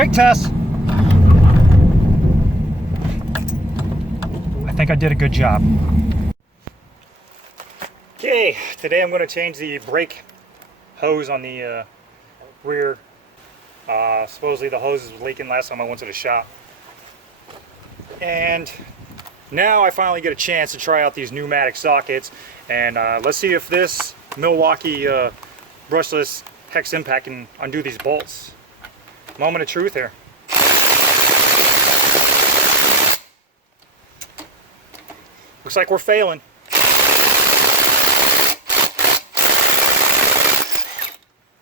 Brake test. I think I did a good job. Okay, today I'm going to change the brake hose on the rear. Supposedly the hose was leaking last time I went to the shop. And now I finally get a chance to try out these pneumatic sockets, and let's see if this Milwaukee brushless hex impact can undo these bolts. Moment of truth here. Looks like we're failing.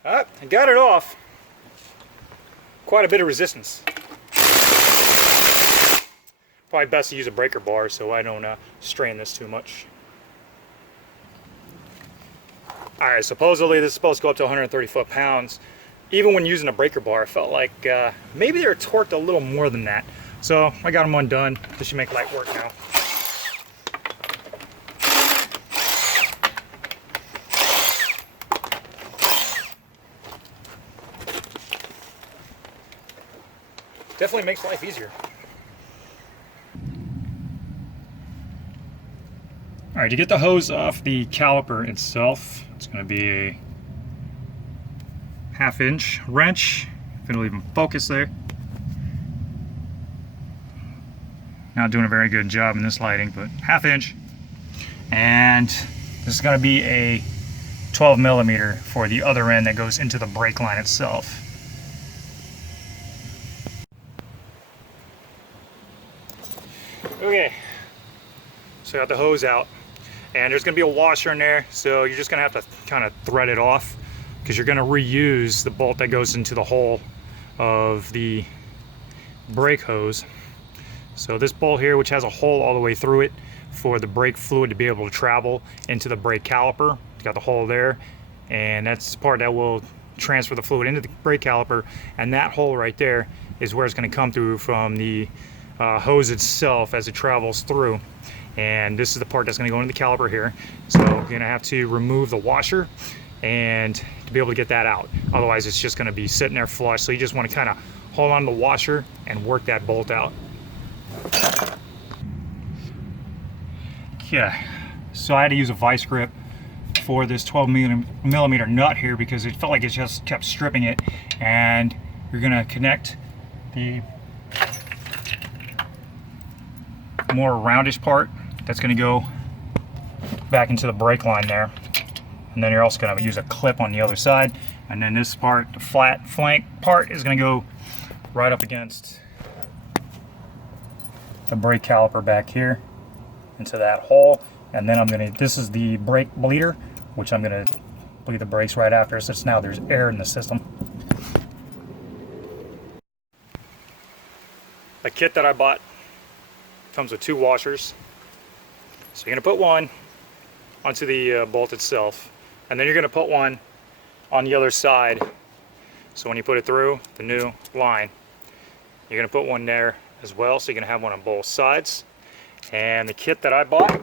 I got it off. Quite a bit of resistance. Probably best to use a breaker bar so I don't strain this too much. Alright, supposedly this is supposed to go up to 130 foot-pounds. Even when using a breaker bar, I felt like maybe they were torqued a little more than that. So I got them undone. This should make light work now. Definitely makes life easier. Alright, to get the hose off the caliper itself, it's going to be a 1/2-inch wrench, if it'll even focus there. Not doing a very good job in this lighting, but 1/2 inch. And this is going to be a 12mm for the other end that goes into the brake line itself. Okay, so I got the hose out, and there's going to be a washer in there, so you're just going to have to kind of thread it off, because you're going to reuse the bolt that goes into the hole of the brake hose. So this bolt here, which has a hole all the way through it for the brake fluid to be able to travel into the brake caliper, it's got the hole there, and that's the part that will transfer the fluid into the brake caliper, and that hole right there is where it's going to come through from the hose itself as it travels through. And this is the part that's going to go into the caliper here. So you're going to have to remove the washer and to be able to get that out. Otherwise it's just going to be sitting there flush. So you just want to kind of hold on to the washer and work that bolt out. Okay, so I had to use a vice grip for this 12mm nut here because it felt like it just kept stripping it. And you're going to connect the more roundish part that's going to go back into the brake line there, and then you're also going to use a clip on the other side, and then this part, the flat flank part, is going to go right up against the brake caliper back here into that hole. And then I'm going to, this is the brake bleeder, which I'm going to bleed the brakes right after, since now there's air in the system. The kit that I bought comes with 2 washers. So you're going to put one onto the bolt itself, and then you're going to put one on the other side. So when you put it through the new line, you're going to put one there as well, so you're going to have one on both sides. And the kit that I bought,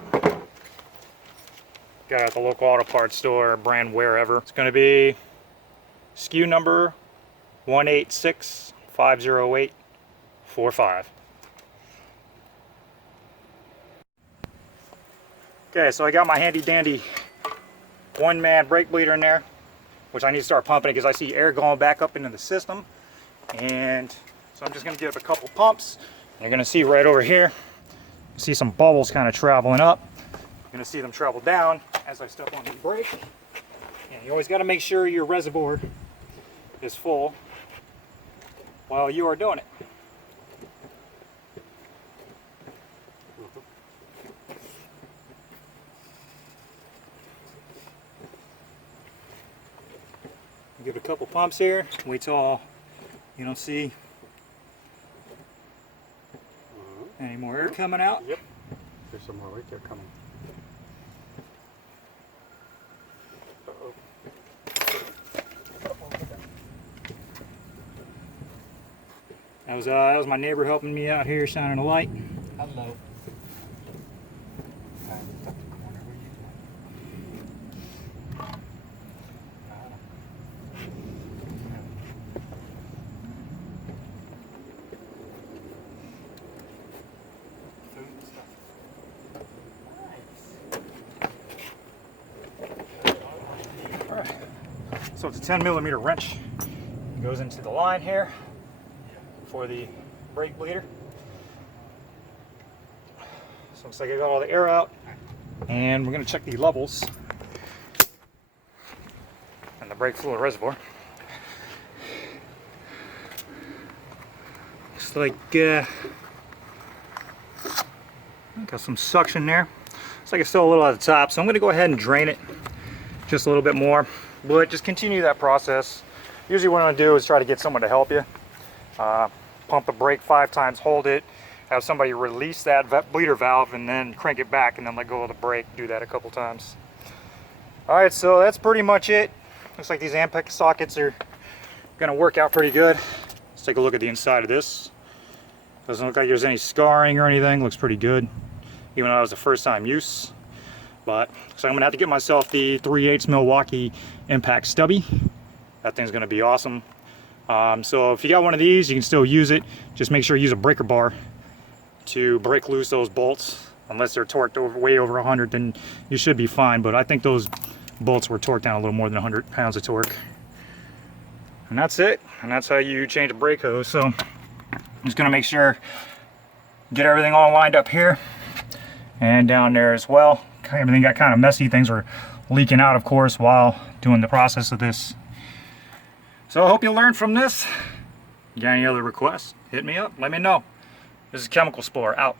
got at the local auto parts store, brand wherever, it's going to be SKU number 186-508-45. Okay, so I got my handy dandy 1-man brake bleeder in there, which I need to start pumping it because I see air going back up into the system. And so I'm just going to give it a couple pumps. You're going to see right over here, you see some bubbles kind of traveling up. You're going to see them travel down as I step on the brake. And you always got to make sure your reservoir is full while you are doing it. Give it a couple pumps here. Wait till you don't see any more air coming out. Yep. There's some more right there coming. That was my neighbor helping me out here, shining a light. Hello. So it's a 10mm wrench. It goes into the line here for the brake bleeder. So looks like I got all the air out, and we're going to check the levels and the brake fluid reservoir. Looks like got some suction there. Looks like it's still a little at the top, so I'm going to go ahead and drain it just a little bit more. But just continue that process. Usually what I'm going to do is try to get someone to help you. Pump the brake 5 times, hold it, have somebody release that bleeder valve, and then crank it back, and then let go of the brake. Do that a couple times. Alright, so that's pretty much it. Looks like these Ampex sockets are going to work out pretty good. Let's take a look at the inside of this. Doesn't look like there's any scarring or anything. Looks pretty good, even though it was the first time use. But so I'm going to have to get myself the 3/8 Milwaukee impact stubby. That thing's going to be awesome. So if you got one of these, you can still use it. Just make sure you use a breaker bar to break loose those bolts. Unless they're torqued way over 100, then you should be fine. But I think those bolts were torqued down a little more than 100 pounds of torque. And that's it. And that's how you change a brake hose. So I'm just going to make sure, get everything all lined up here and down there as well. Everything got kind of messy. Things were leaking out, of course, while doing the process of this. So I hope you learned from this. You got any other requests? Hit me up. Let me know. This is Chemical Spore out.